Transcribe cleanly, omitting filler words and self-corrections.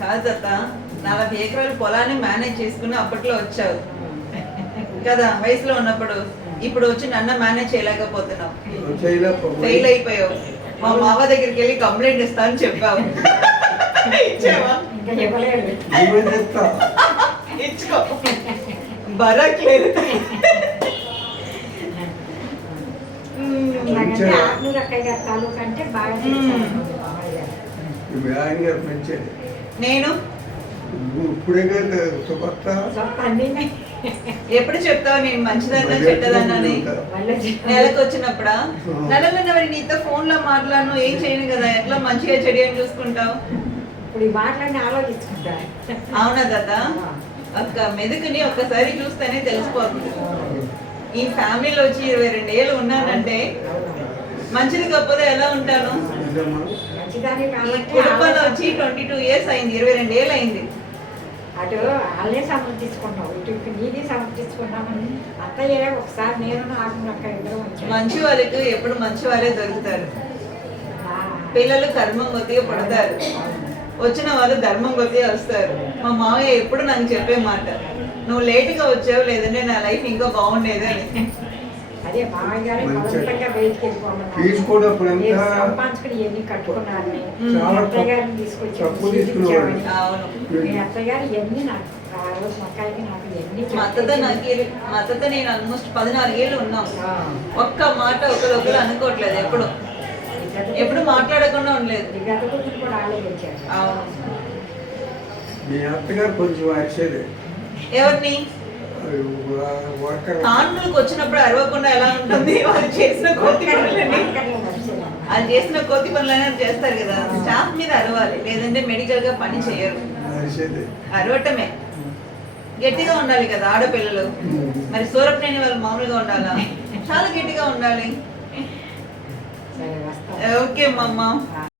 కాదు తాత, 40 ఎకరాల పొలాన్ని మేనేజ్ చేసుకుని అప్పట్లో వచ్చావు కదా వయసులో ఉన్నప్పుడు. ఇప్పుడు వచ్చి నన్ను మేనేజ్ చేయలేకపోతున్నావు, ఫెయిల్ అయిపోయావు. మా మావ దగ్గరికి వెళ్ళి కంప్లైంట్ ఇస్తా అని చెప్పావు. ఇచ్చావా? ఇచ్చుకో, బరక్ లేదు. నేను ఎప్పుడు చెప్తావు నేను మంచిదన్నా చెడ్డదన్నది? నెలకు వచ్చినప్పుడా? నెలలో మరి నీతో ఫోన్ లో మాట్లాడను, ఏం చేయను కదా, ఎట్లా మంచిగా చెడు అని చూసుకుంటావు? అవునా దాదా? ఒక్క మెదుకుని ఒక్కసారి చూస్తేనే తెలిసిపోతుంది. ఈ ఫ్యామిలీలో వచ్చి 22 ఏళ్ళు ఉన్నానంటే మంచిది కాకపోతే ఎలా ఉంటాను? కుటుంబంలో వచ్చి 22 ఇయర్స్ అయింది, 22 ఏళ్ళు అయింది. అటు వాళ్ళే సమర్థించుకుంటాం, ఇటు నీది సమర్థించుకుంటామని. అత్తయ్య ఒకసారి నేను మంచి వాళ్ళకి ఎప్పుడు మంచి వాళ్ళే దొరుకుతారు. పిల్లలు కర్మం కొద్దిగా పడతారు, వచ్చిన వాళ్ళు ధర్మం కొద్దిగా వస్తారు. మా మావయ్య ఎప్పుడు నాకు చెప్పే మాట, నువ్వు లేటుగా వచ్చావు, లేదంటే నా లైఫ్ ఇంకా బాగుండేది అని. అదే మామయ్య గారు బలవంతంగా బయటికి వెళ్ళిపోమన్నారు, సంపాదించుకుని ఎన్ని కట్టుకున్నారని అత్తయ్య గారిని తీసుకొచ్చామని. మీ అత్తయ్య గారు ఎన్ని నాకు ఆ రోజు మక్కాయికి నాకు ఎన్ని మద్దతు నేను ఆల్మోస్ట్ 14 ఏళ్ళు ఉన్నాం. ఒక్క మాట ఒకరు అనుకోవట్లేదు, ఎప్పుడు మాట్లాడకుండా ఉండలేదు. కూడా ఆలోచించారు. మీ అత్తగారు కొంచెం అరిసేది. ఎవరిని? కాన్పులకు వచ్చినప్పుడు అరవకుండా ఎలా ఉంటుంది? వాళ్ళు చేసిన కోతి పనులని, వాళ్ళు చేసిన కోతి పనులైనా చేస్తారు కదా. స్టాఫ్ మీద అరవాలి, లేదంటే మెడికల్ గా పని చేయరు. అరవటమే గట్టిగా ఉండాలి కదా ఆడపిల్లలు. మరి సూరప్నేని వాళ్ళు మామూలుగా ఉండాలా? చాలా గట్టిగా ఉండాలి. ఓకే మమ్మ.